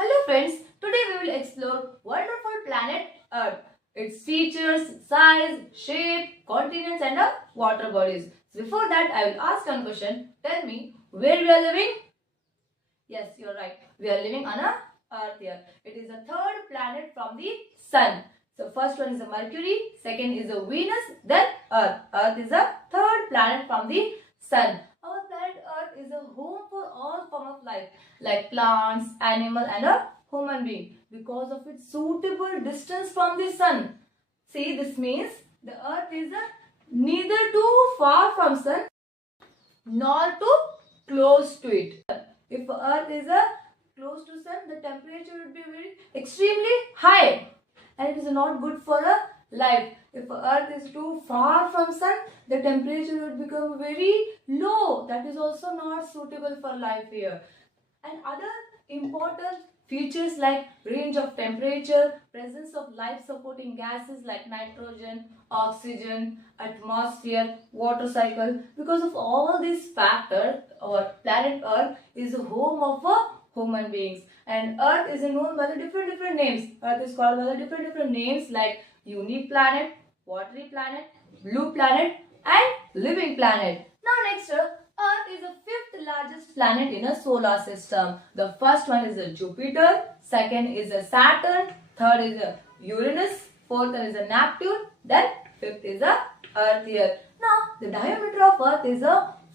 Hello friends, today we will explore wonderful planet Earth, its features, size, shape, continents and water bodies. So before that I will ask one question. Tell me where we are living? Yes, you're right. We are living on a Earth here. It is the third planet from the Sun. So first one is the Mercury, second is the Venus, then Earth. Earth is the third planet from the Sun. Our planet Earth is a home for all form of life like plants, animal and a human being because of its suitable distance from the Sun. See, this means the Earth is neither too far from Sun nor too close to it. If Earth is close to Sun, the temperature would be very extremely high and it is not good for a life. If Earth is too far from Sun, the temperature would become very low. That is also not suitable for life here. And other important features like range of temperature, presence of life supporting gases like nitrogen, oxygen, atmosphere, water cycle. Because of all these factors, our planet Earth is a home of human beings. And Earth is known by the different names. Earth is called by the different names like unique planet, watery planet, blue planet and living planet. Now next, Earth is the fifth largest planet in a solar system. The first one is Jupiter, second is Saturn, third is Uranus, fourth is Neptune, then fifth is Earth here. Now the diameter of Earth is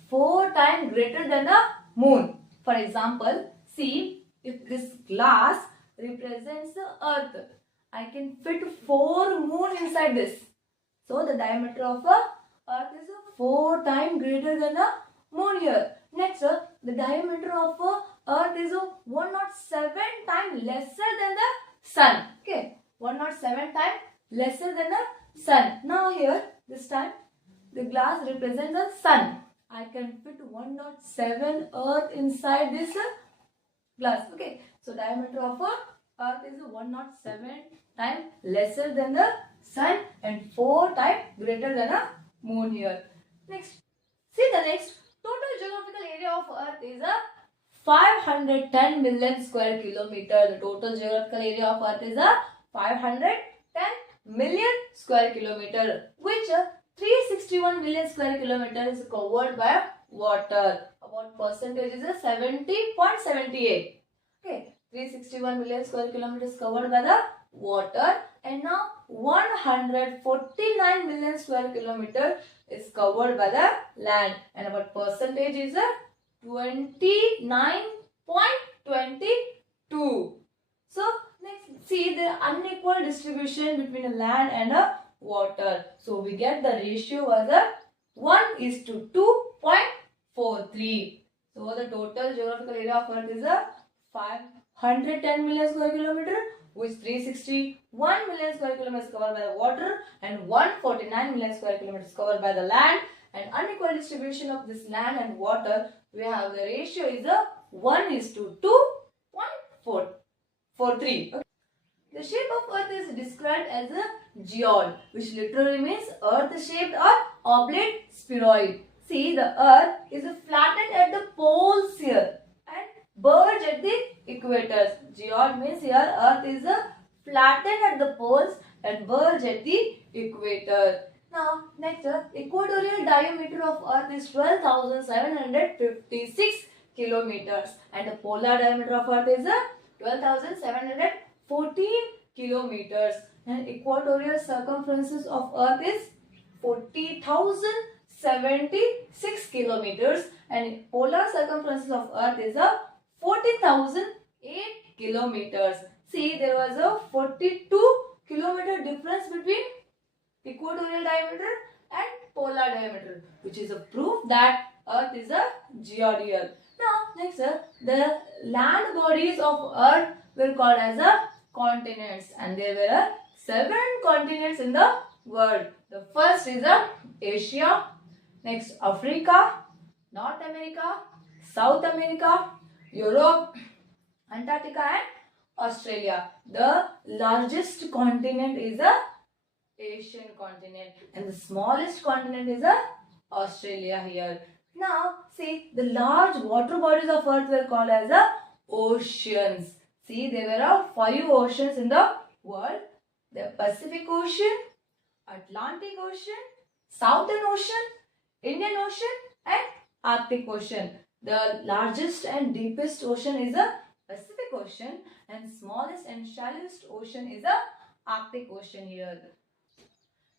4 times greater than the moon. For example, see, if this glass represents the Earth, I can fit 4 moon inside this. So the diameter of Earth is 4 times greater than the moon here. Next, the diameter of Earth is 107 times lesser than the Sun. Okay, 107 times lesser than the Sun. Now here, this time, the glass represents the Sun. I can fit 107 Earth inside this glass. Okay, so diameter of Earth is 107 times lesser than the Sun and 4 times greater than a moon here. Next, see the next. Total geographical area of Earth is 510 million square kilometer. The total geographical area of Earth is 510 million square kilometer, which 361 million square kilometer is covered by water. About percentage is 70.78. Okay, 361 million square kilometers covered by the water, and now 149 million square kilometer is covered by the land, and our percentage is 29.22. So next, see the unequal distribution between the land and water. So we get the ratio as 1:2.43. So the total geographical area of Earth is 510 million square kilometer, which 361 million square kilometers covered by the water and 149 million square kilometers covered by the land. And unequal distribution of this land and water, we have the ratio is 1:2.43. Okay. The shape of Earth is described as a geode, which literally means earth-shaped or oblate spheroid. See, the Earth is flattened at the poles here and verge at the equators. Geode means here Earth is flattened at the poles and verge at the equator. Now, next, equatorial diameter of Earth is 12,756 kilometers and the polar diameter of Earth is 12,714 kilometers, and equatorial circumference of Earth is 40,076 kilometers and polar circumference of Earth is 40,008 kilometers. See, there was a 42 kilometer difference between equatorial diameter and polar diameter, which is a proof that Earth is a geode. Now, next, the land bodies of Earth were called as continents, and there were 7 continents in the world. The first is Asia, next Africa, North America, South America, Europe, Antarctica and Australia. The largest continent is the Asian continent and the smallest continent is Australia here. Now see, the large water bodies of Earth were called as oceans. See, there are 5 oceans in the world. The Pacific Ocean, Atlantic Ocean, Southern Ocean, Indian Ocean and Arctic Ocean. The largest and deepest ocean is the Pacific Ocean and smallest and shallowest ocean is the Arctic Ocean here.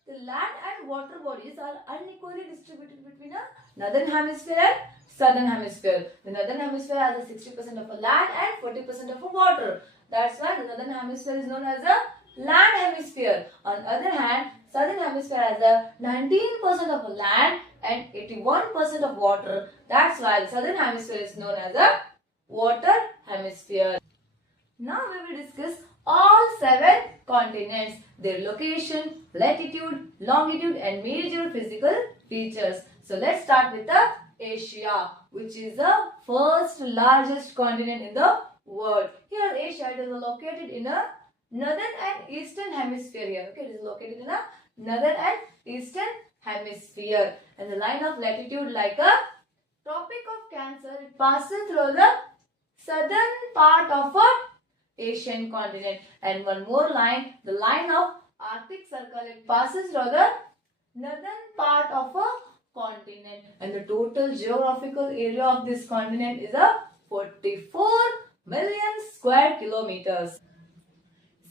The land and water bodies are unequally distributed between the northern hemisphere and southern hemisphere. The northern hemisphere has a 60% of a land and 40% of a water. That's why the northern hemisphere is known as a land hemisphere. On the other hand, southern hemisphere has a 19% of a land and 81% of water. That's why the southern hemisphere is known as a water hemisphere. Now we will discuss all 7 continents, their location, latitude, longitude and major physical features. So let's start with the Asia, which is the first largest continent in the world. Here Asia, it is located in a northern and eastern hemisphere here. Okay, it is located in a northern and eastern hemisphere. And the line of latitude, like a Tropic of Cancer, it passes through the southern part of a Asian continent. And one more line, the line of Arctic Circle, it passes through the northern part of a continent. And the total geographical area of this continent is a 44 million square kilometers.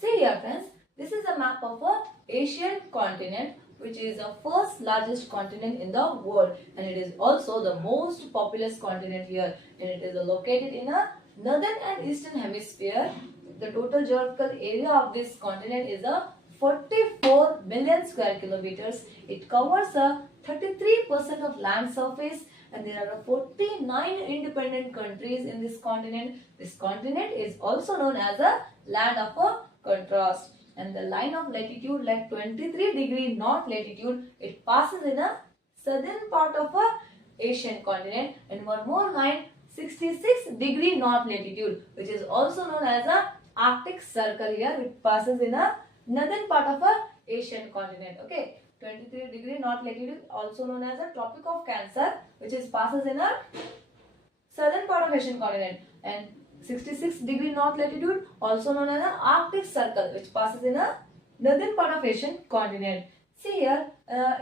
See here friends, this is a map of a Asian continent, which is the first largest continent in the world, and it is also the most populous continent here, and it is located in a northern and eastern hemisphere. The total geographical area of this continent is a 44 million square kilometers. It covers a 33% of land surface, and there are 49 independent countries in this continent. This continent is also known as a land of a contrast. And the line of latitude, like 23 degree north latitude, it passes in a southern part of a Asian continent. And one more line, 66 degree north latitude, which is also known as a Arctic Circle here, which passes in a northern part of a Asian continent. Okay, 23 degree north latitude, also known as a Tropic of Cancer, which is passes in a southern part of Asian continent. And 66 degree north latitude, also known as an Arctic Circle, which passes in a northern part of Asian continent. See here,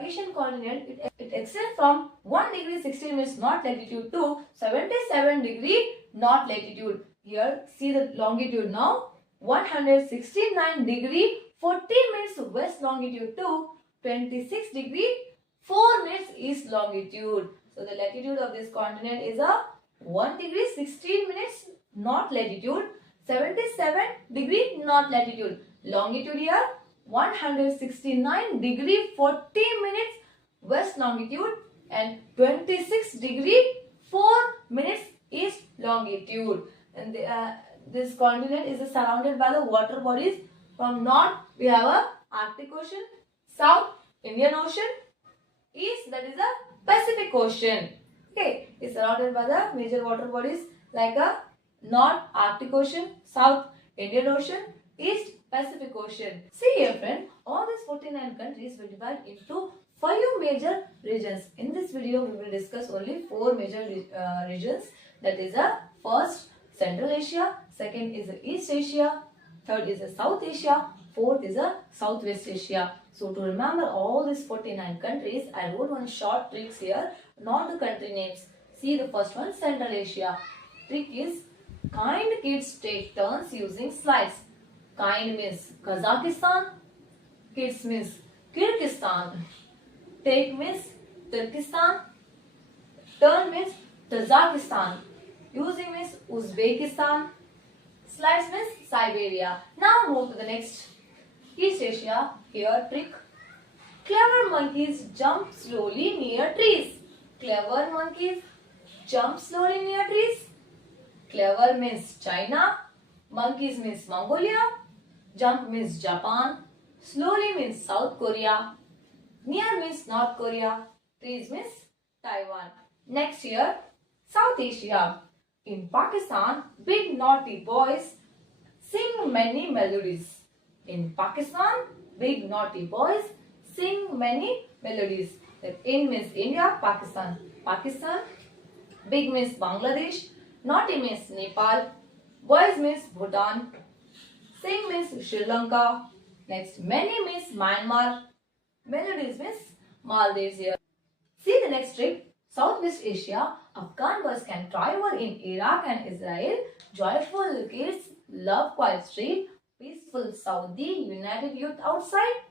Asian continent, it extends from 1 degree 16 minutes north latitude to 77 degree north latitude. Here, see the longitude now, 169 degree 40 minutes west longitude to 26 degree 4 minutes east longitude. So the latitude of this continent is a 1 degree 16 minutes north latitude, 77 degree north latitude. Longitude here, 169 degree 40 minutes west longitude and 26 degree 4 minutes east longitude. And this continent is surrounded by the water bodies. From north we have a Arctic Ocean, south Indian Ocean, east that is a Pacific Ocean. Okay, it's surrounded by the major water bodies like a north Arctic Ocean, south Indian Ocean, east Pacific Ocean. See here friend, all these 49 countries will divide into 5 major regions. In this video we will discuss only 4 major regions. That is the first Central Asia, second is East Asia, third is South Asia, fourth is Southwest Asia. So to remember all these 49 countries, I wrote one short tricks here, not the country names. See the first one, Central Asia. Trick is, kind kids take turns using slides. Kind means Kazakhstan, kids means Kyrgyzstan, take means Turkestan, turn means Tajikistan, using means Uzbekistan, slides means Siberia. Now move to the next. East Asia. Here trick. Clever monkeys jump slowly near trees. Clever monkeys jump slowly near trees. Clever means China. Monkeys means Mongolia. Jump means Japan. Slowly means South Korea. Near means North Korea. Trees means Taiwan. Next here, South Asia. In Pakistan, big naughty boys sing many melodies. In Pakistan, big naughty boys sing many melodies. In means India, Pakistan. Pakistan. Big means Bangladesh. Naughty means Nepal. Boys means Bhutan. Sing means Sri Lanka. Next, many means Myanmar. Melodies means Maldives here. See the next trip. Southwest Asia. Afghan boys can travel in Iraq and Israel. Joyful kids love quiet street. Peaceful Saudi United Youth outside.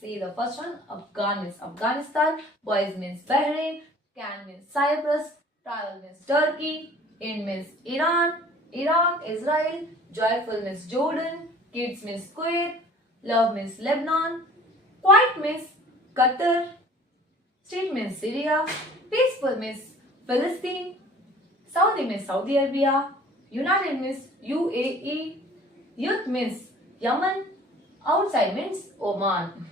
See the first one. Afghan means Afghanistan. Boys means Bahrain. Can means Cyprus. Travel means Turkey. In means Iran. Iraq, Israel. Joyful means Jordan. Kids means Kuwait. Love means Lebanon. Quiet means Qatar. Street means Syria. Peaceful means Palestine. Saudi means Saudi Arabia. United means UAE. Youth means Yemen. Outside means Oman.